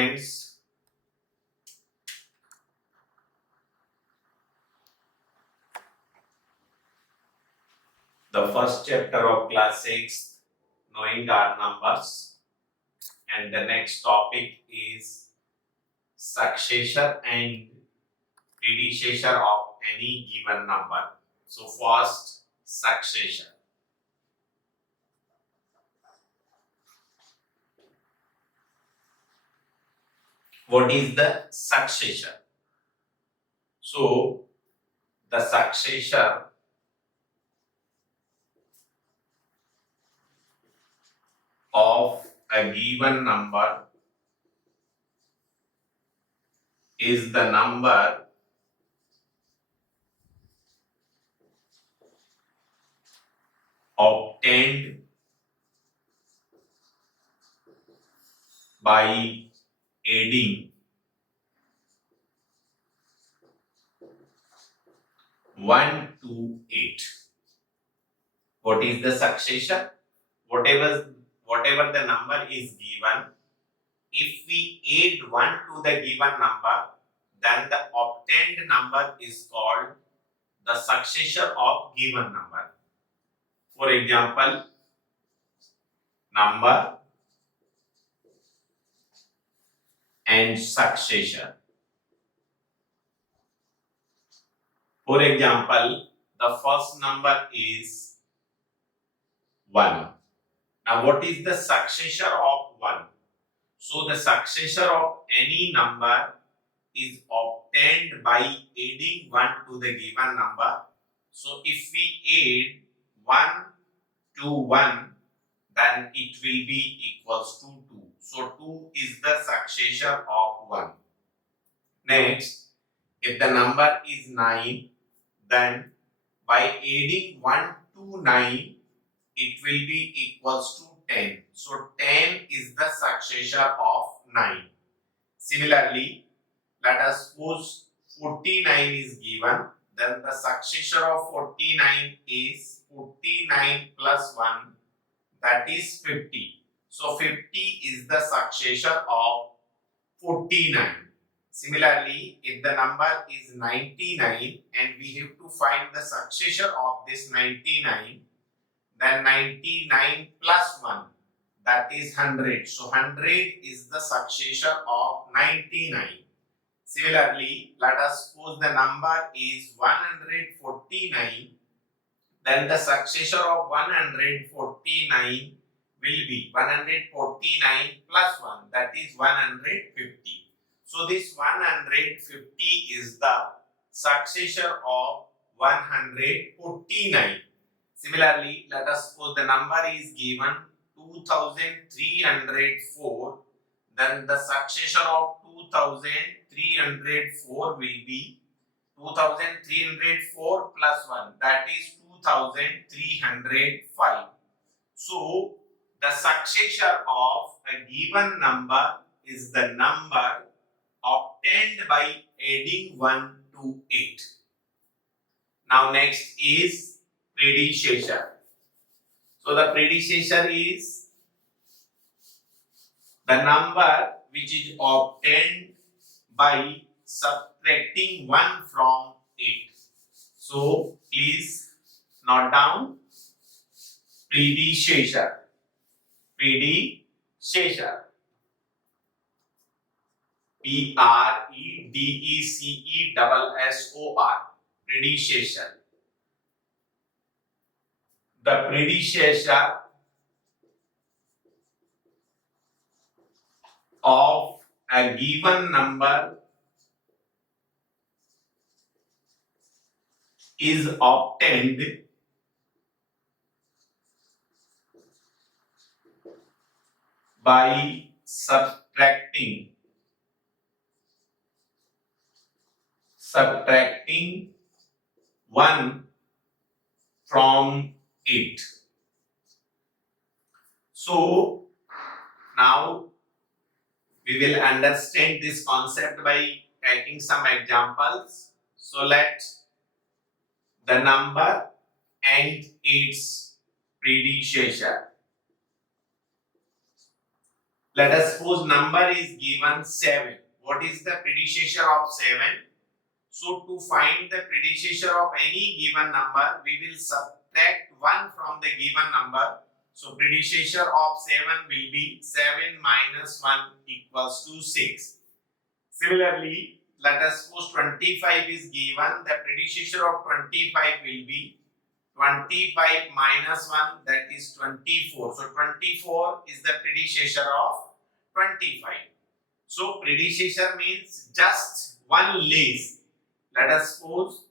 students, the first chapter of class 6, knowing odd numbers, and the next topic is successor and predecessor of any given number. So first, successor. What is the successor? So the successor of a given number is the number obtained by adding 1 to 8. What is the successor? Whatever the number is given, if we add 1 to the given number, then the obtained number is called the successor of given number. For example, number and successor. For example, the first number is 1. Now, what is the successor of 1? So, the successor of any number is obtained by adding 1 to the given number. So, if we add 1 to 1, then it will be equals to 2. So, 2 is the successor of 1. Next, if the number is 9, then by adding 1 to 9, it will be equals to 10. So 10 is the successor of 9. Similarly, let us suppose 49 is given, then the successor of 49 is 49 plus 1, that is 50. So 50 is the successor of 49. Similarly, if the number is 99 and we have to find the successor of this 99, then 99 plus 1, that is 100. So 100 is the successor of 99. Similarly, let us suppose the number is 149, then the successor of 149 will be 149 plus 1, that is 150. So this 150 is the successor of 149. Similarly, let us suppose the number is given 2304, then the successor of 2304 will be 2304 plus 1, that is 2305. So, the successor of a given number is the number obtained by adding 1 to 8. Now, next is predecessor. So the predecessor is the number which is obtained by subtracting 1 from 8. So please note down predecessor. Predecessor. Predecessor. Predecessor. The predecessor of a given number is obtained by subtracting 1 from 8. So now we will understand this concept by taking some examples. So let the number and its predecessor. Let us suppose number is given 7. What is the predecessor of 7? So to find the predecessor of any given number, we will subtract 1 from the given number. So predecessor of 7 will be 7 minus 1 equals to 6. Similarly, let us suppose 25 is given. The predecessor of 25 will be 25 minus 1, that is 24. So 24 is the predecessor of 25. So predecessor means just one less. Let us suppose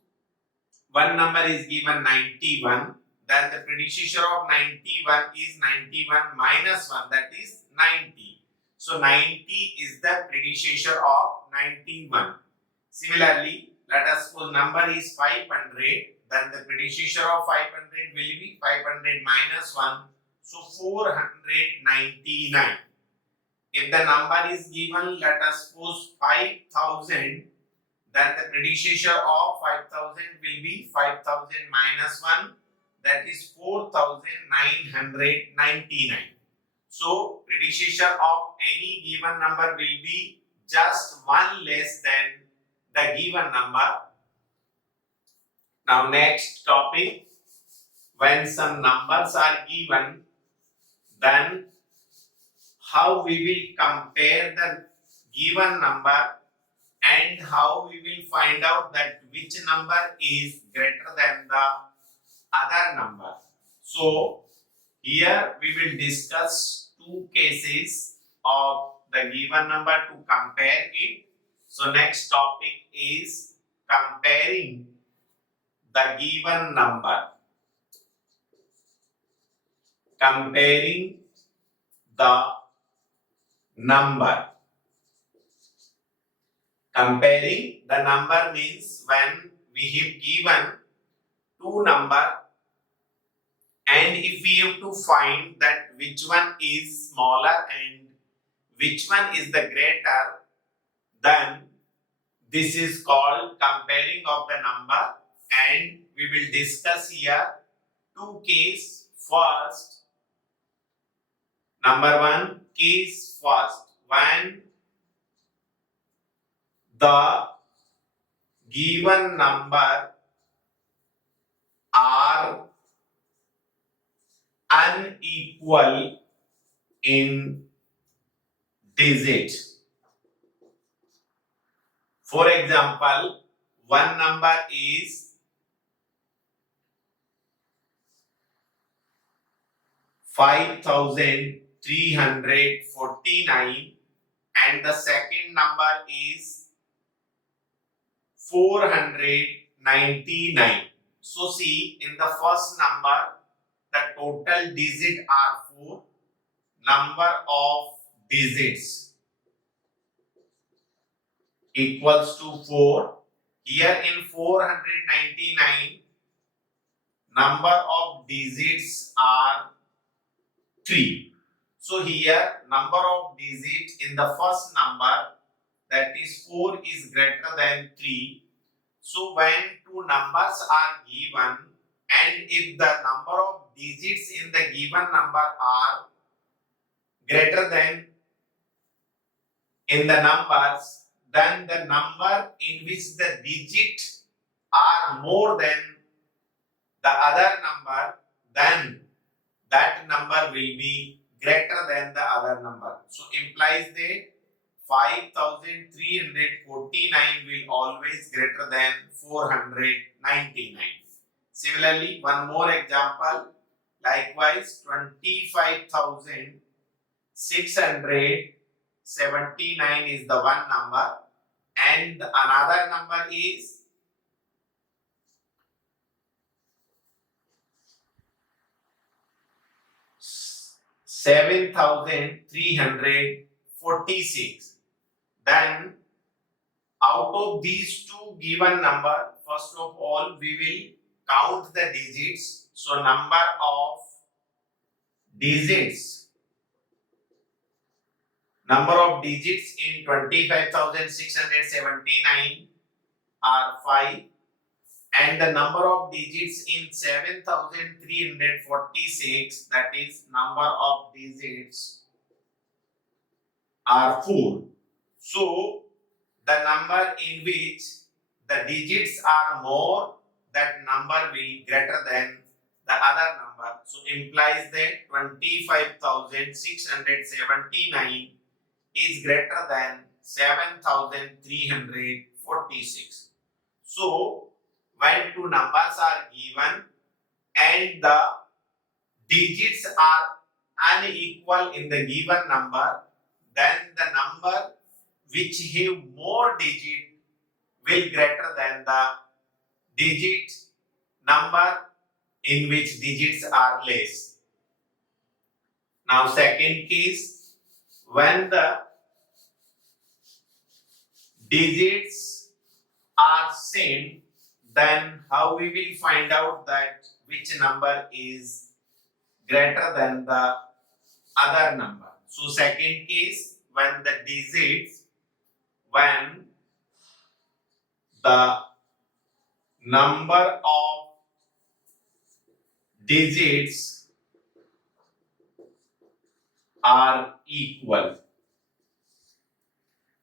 one number is given 91, then the predecessor of 91 is 91 minus 1, that is 90. So 90 is the predecessor of 91. Similarly, let us suppose number is 500, then the predecessor of 500 will be 500 minus 1, so 499. If the number is given, let us suppose 5000, then the predecessor of 5000 will be 5000 minus 1, that is 4999. So predecessor of any given number will be just one less than the given number. Now next topic, when some numbers are given, then how we will compare the given number and how we will find out that which number is greater than the other number. So here we will discuss two cases of the given number to compare it. So next topic is comparing the given number. Comparing the number. Comparing the number means when we have given two numbers, and if we have to find that which one is smaller and which one is the greater, then this is called comparing of the number, and we will discuss here two cases. First, number one, case first, when the given number are unequal in digit. For example, one number is 5349 and the second number is 499. So see, in the first number, the total digit are 4. Number of digits equals to 4. Here in 499, number of digits are 3. So here number of digits in the first number, that is 4, is greater than 3. So when two numbers are given and if the number of digits in the given number are greater than in the numbers, then the number in which the digits are more than the other number, then that number will be greater than the other number. So implies that 5349 will always greater than 499. Similarly, one more example. Likewise, 25,679 is the one number, and another number is 7,346. Then out of these two given number, first of all we will count the digits. So number of digits in 25,679 are 5, and the number of digits in 7,346, that is number of digits are 4. So the number in which the digits are more, that number will be greater than the other number. So implies that 25,679 is greater than 7,346. So when two numbers are given and the digits are unequal in the given number, then the number which have more digit will greater than the digit number in which digits are less. Now second case, when the digits are same, then how we will find out that which number is greater than the other number. So second case, when the number of digits are equal,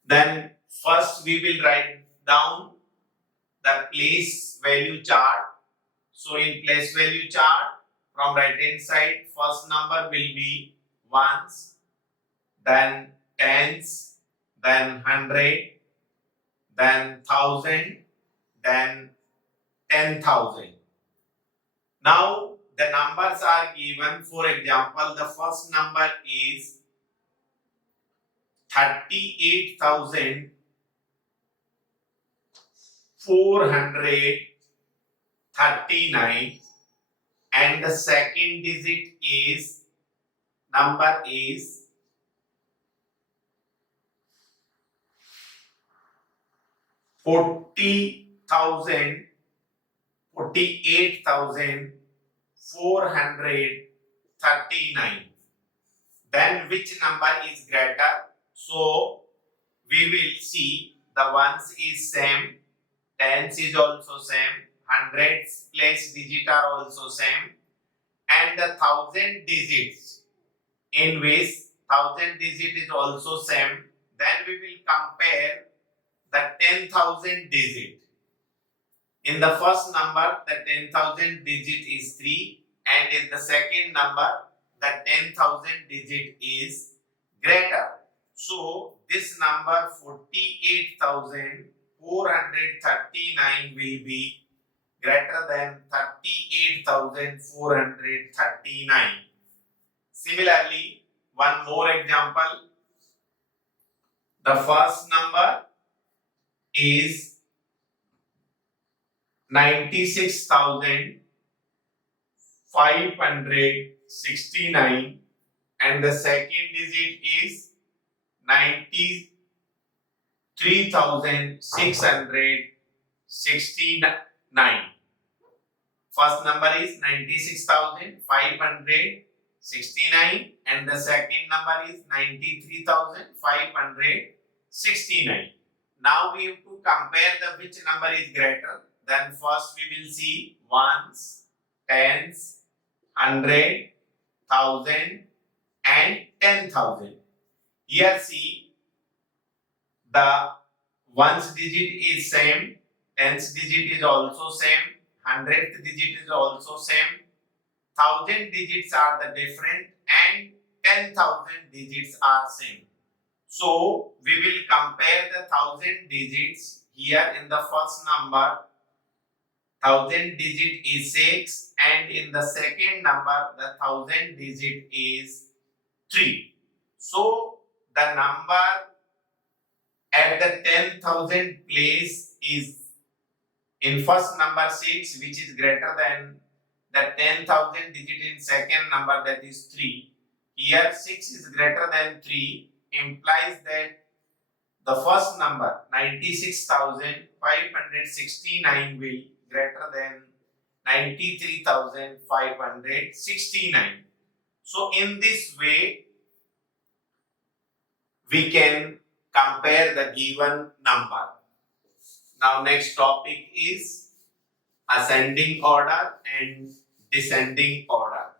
then first we will write down the place value chart. So in place value chart, from right hand side, first number will be ones, then tens, then 100, then 1,000, then 10,000. Now the numbers are given. For example, the first number is 38,439 and the second digit is number is 48,439. Then which number is greater? So we will see the ones is same, tens is also same, hundreds place digit are also same, and the 1,000 digits in which 1,000 digit is also same. Then we will compare the 10,000 digit. In the first number, the 10,000 digit is 3, and in the second number, the 10,000 digit is greater. So this number 48,439 will be greater than 38,439. Similarly, one more example. The first number is 96,569 and the second digit is 93,669. First number is 96,569 and the second number is 93,569. Now we have to compare the which number is greater. Then first we will see ones, tens, 100, 1,000 and 10,000. Here see the ones digit is same, tens digit is also same, 100th digit is also same, 1,000 digits are the different and 10,000 digits are same. So we will compare the 1,000 digits. Here in the first number 1,000 digit is 6 and in the second number the 1,000 digit is 3. So the number at the 10,000 place is in first number 6, which is greater than the 10,000 digit in second number, that is 3. Here 6 is greater than 3, implies that the first number 96,569 will greater than 93,569. So in this way we can compare the given number. Now next topic is ascending order and descending order.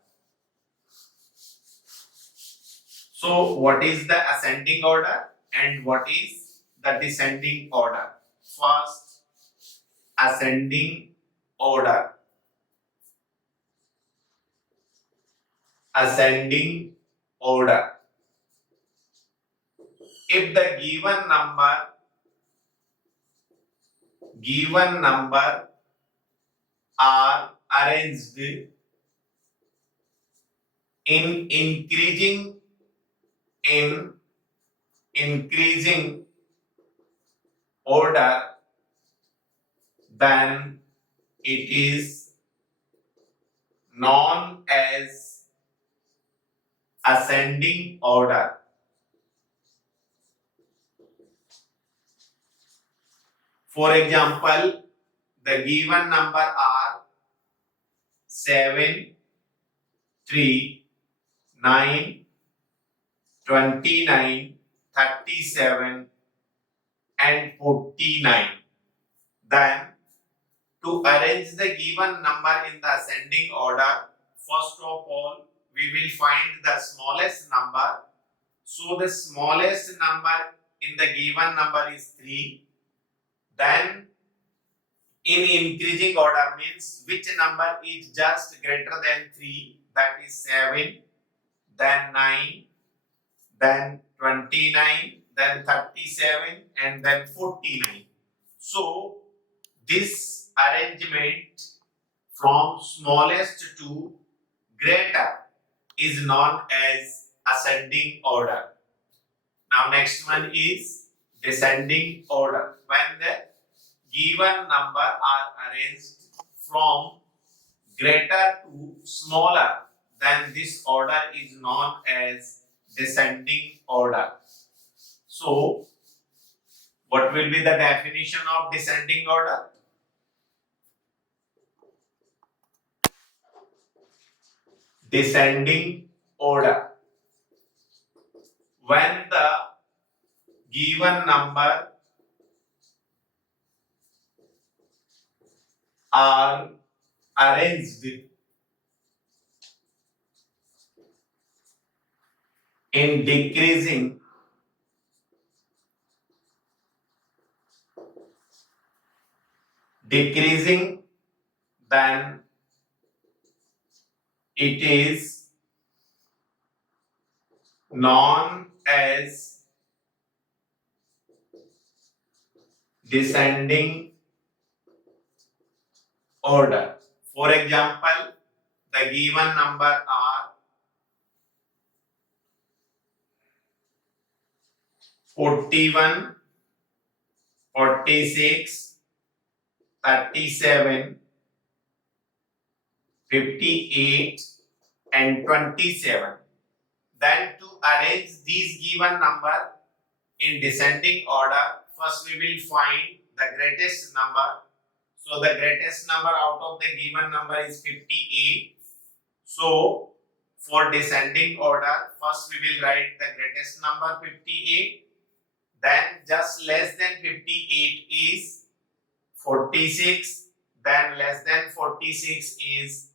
So what is the ascending order and what is the descending order? First, ascending order. Ascending order. If the given number are arranged in increasing order, then it is known as ascending order. For example, the given number are 7, 3, 9, 29, 37 and 49. Then to arrange the given number in the ascending order, first of all we will find the smallest number. So the smallest number in the given number is 3. Then in increasing order means which number is just greater than 3, that is 7, then 9, then 29, then 37 and then 49. So this arrangement from smallest to greater is known as ascending order. Now next one is descending order. When the given number are arranged from greater to smaller, then this order is known as descending order. So what will be the definition of descending order? Descending order. When the given number are arranged in decreasing then it is known as descending order. For example, the given number are 41, 46, 37, 58 and 27. Then to arrange these given number in descending order, first we will find the greatest number. So the greatest number out of the given number is 58. So for descending order, first we will write the greatest number 58. Then just less than 58 is 46. Then less than 46 is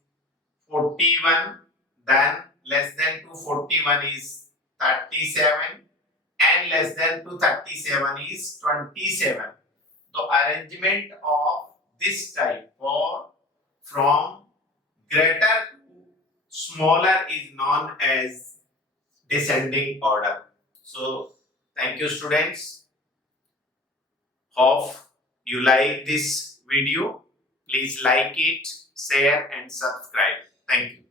41. Then less than 41 is 37. And less than 37 is 27. The arrangement of this type or from greater to smaller is known as descending order. So thank you students. Hope you like this video. Please like it, share and subscribe. Thank you.